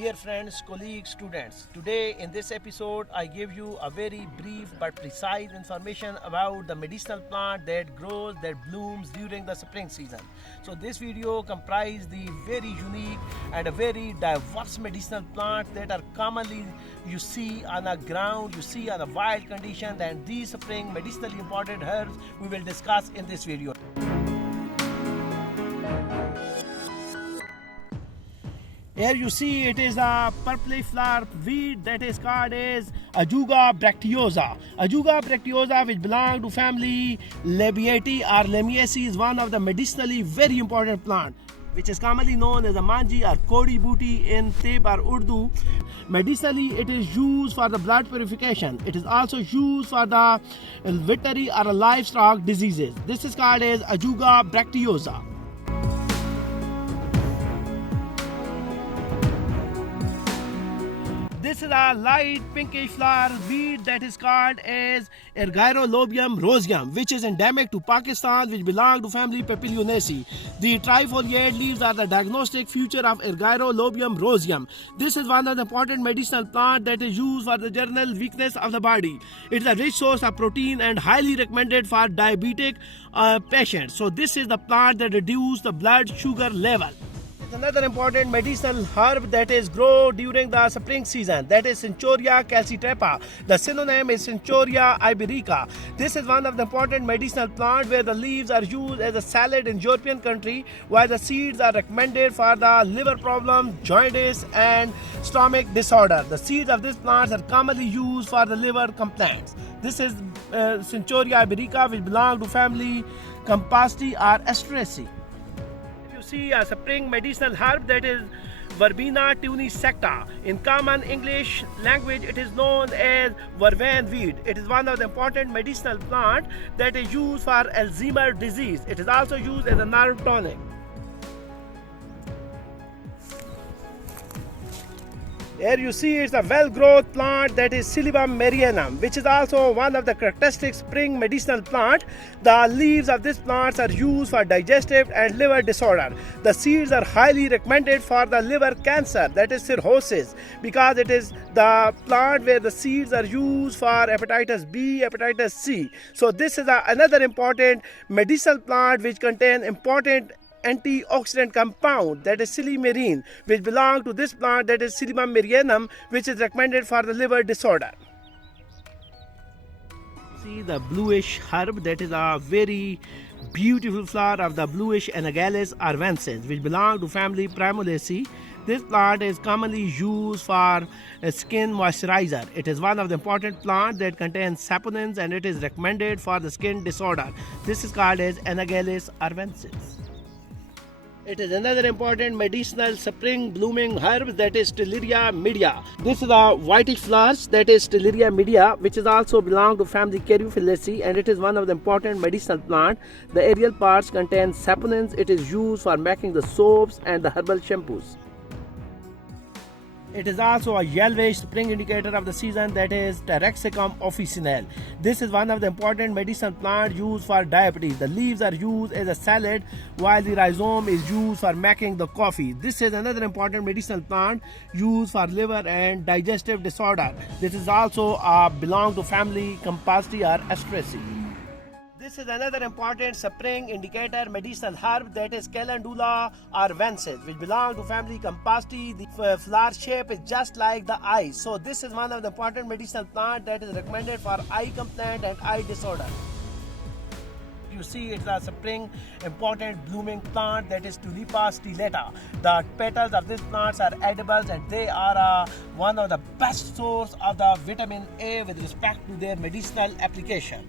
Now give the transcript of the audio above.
Dear friends, colleagues, students, today in this episode I give you a very brief but precise information about the medicinal plant that grows, that blooms during the spring season. So this video comprises the very unique and a very diverse medicinal plants that are commonly you see on the ground, you see on a wild condition, and these spring medicinally important herbs we will discuss in this video. Here you see it is a purplish flower weed that is called as Ajuga bracteosa. Ajuga bracteosa, which belong to family Labiatae or Lamiaceae, is one of the medicinally very important plant, which is commonly known as a manji or kodi booty in Tib or Urdu. Medicinally, it is used for the blood purification. It is also used for the veterinary or livestock diseases. This is called as Ajuga bracteosa. This is a light pinkish flower weed that is called as Ergyrolobium roseum, which is endemic to Pakistan, which belong to family Papilionaceae. The trifoliate leaves are the diagnostic feature of Ergyrolobium roseum. This is one of the important medicinal plants that is used for the general weakness of the body. It is a rich source of protein and highly recommended for diabetic patients. So this is the plant that reduces the blood sugar level. Another important medicinal herb that is grown during the spring season, that is Centaurea calcitrapa. The synonym is Centaurea iberica. This is one of the important medicinal plants where the leaves are used as a salad in European country, while the seeds are recommended for the liver problem, jaundice and stomach disorder. The seeds of these plants are commonly used for the liver complaints. This is Centaurea iberica, which belong to family Campastii or Asteraceae. See a spring medicinal herb that is Verbena tunisecta. In common English language, it is known as vervain weed. It is one of the important medicinal plant that is used for Alzheimer's disease. It is also used as a nerve tonic. Here you see it's a well-growth plant that is Silybum marianum, which is also one of the characteristic spring medicinal plant. The leaves of these plants are used for digestive and liver disorder. The seeds are highly recommended for the liver cancer, that is cirrhosis, because it is the plant where the seeds are used for hepatitis B, hepatitis C. So this is another important medicinal plant which contains important antioxidant compound, that is silymarin, which belong to this plant, that is Silybum marianum, which is recommended for the liver disorder. See the bluish herb, that is a very beautiful flower of the bluish Anagallis arvensis, which belong to family Primulaceae. This plant is commonly used for skin moisturizer. It is one of the important plants that contains saponins, and it is recommended for the skin disorder. This is called as Anagallis arvensis. It is another important medicinal spring blooming herb, that is Stellaria media. This is a whitish flowers, that is Stellaria media, which is also belong to family Caryophyllaceae, and it is one of the important medicinal plant. The aerial parts contain saponins. It is used for making the soaps and the herbal shampoos. It is also a yellowish spring indicator of the season, that is Taraxacum officinale. This is one of the important medicinal plants used for diabetes. The leaves are used as a salad, while the rhizome is used for making the coffee. This is another important medicinal plant used for liver and digestive disorder. This is also belong to family Campastii or Asteraceae. This is another important spring indicator medicinal herb, that is Calendula arvensis, which belong to family Campastii. The flower shape is just like the eye. So this is one of the important medicinal plant that is recommended for eye complaint and eye disorder. You see it's a spring important blooming plant, that is Tulipa stellata. The petals of these plants are edibles, and they are one of the best source of the vitamin A with respect to their medicinal application.